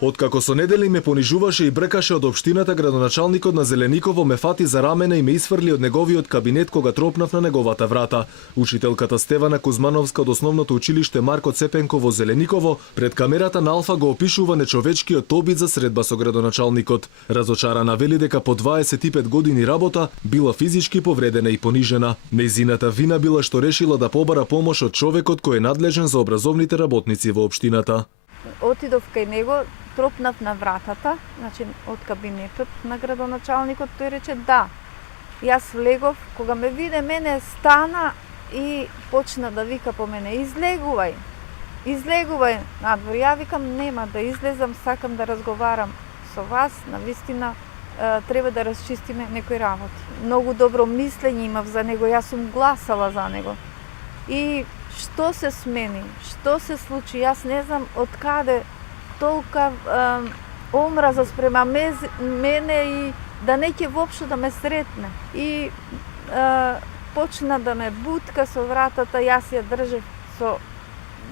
Откако со недели ме понижуваше и бркаше од општината, градоначалникот на Зелениково ме фати за рамене и ме исфрли од неговиот кабинет кога тропнав на неговата врата. Учителката Стевана Кузмановска од основното училиште Марко Цепенко во Зелениково пред камерата на Алфа го опишува нечовечкиот обид за средба со градоначалникот. Разочарана вели дека по 25 години работа била физички повредена и понижена. Нејзината вина била што решила да побара помош од човекот кој е надлежен за образовните работници во општината. Отидов кај него, тропнав на вратата, значи од кабинетот на градоначалникот, тој рече да. Јас влегов, кога ме виде мене стана и почна да вика по мене: излегувај, излегувај надвор. Ја викам: нема да излезам, сакам да разговарам со вас, навистина треба да расчистиме некои работи. Многу добро мислење имав за него, јас сум гласала за него. И што се смени, што се случи, јас не знам од каде толка омраза спрема мене и да не ќе воопшто да ме сретне. И почна да ме бутка со вратата, јас ја држев со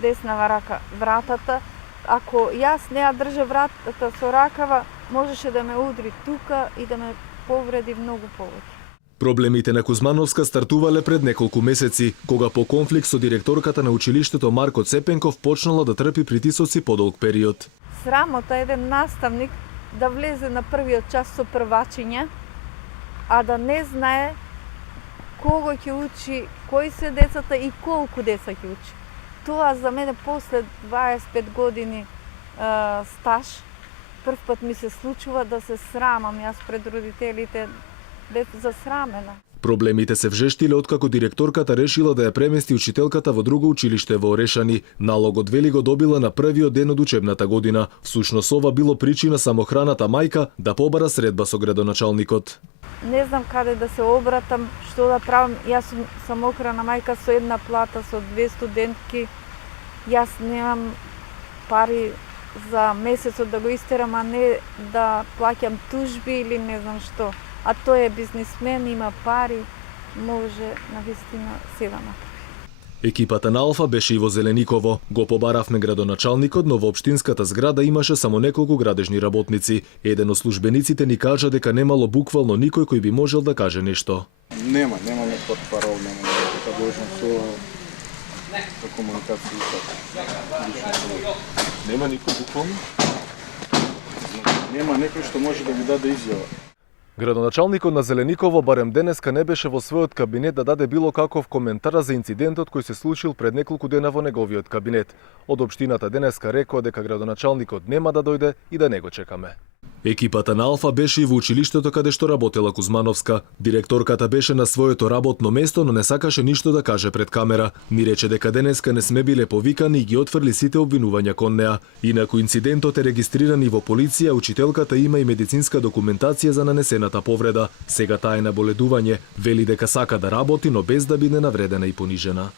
десна рака вратата. Ако јас не ја држев вратата со ракава, можеше да ме удри тука и да ме повреди многу повеќе. Проблемите на Кузмановска стартувале пред неколку месеци, кога по конфликт со директорката на училиштето Марко Цепенков почнала да трпи притисоци подолг период. Срамота еден наставник да влезе на првиот час со првачиња, а да не знае кого ќе учи, кои се децата и колку деца ќе учи. Тоа за мене после 25 години стаж, прв пат ми се случува да се срамам јас пред родителите. Бев засрамена. Проблемите се вжештиле откако директорката решила да ја премести учителката во друго училиште во Орешани. Налогот вели го добила на првиот ден од учебната година. Всушност ова било причина самохраната мајка да побара средба со градоначалникот. Не знам каде да се обратам, што да правам. Јас сум самохрана мајка со една плата, со 2 студентки. Јас немам пари за месецот да го истерам, а не да плаќам тужби или не знам што. А тој е бизнисмен, има пари, може навистина се да направи. Екипата на Алфа беше и во Зелениково. Го побаравме градоначалникот, но во општинската зграда имаше само неколку градежни работници. Еден од службениците ни кажа дека немало буквално никој кој би можел да каже нешто. Нема некој парол, нема некој должност со комуникација. Нема никој буквално? Нема некој што може да ви даде изјава. Градоначалникот на Зелениково барем денеска не беше во својот кабинет да даде било каков коментар за инцидентот кој се случил пред неколку дена во неговиот кабинет. Од општината денеска рекоа дека градоначалникот нема да дојде и да не го чекаме. Екипата на Алфа беше и во училиштето каде што работела Кузмановска. Директорката беше на своето работно место, но не сакаше ништо да каже пред камера. Ни рече дека денеска не сме биле повикани и ги отфрли сите обвинувања кон неа. Инаку инцидентот е регистриран и во полиција, учителката има и медицинска документација за нанесената повреда. Сега таа е на боледување, вели дека сака да работи, но без да биде навредена и понижена.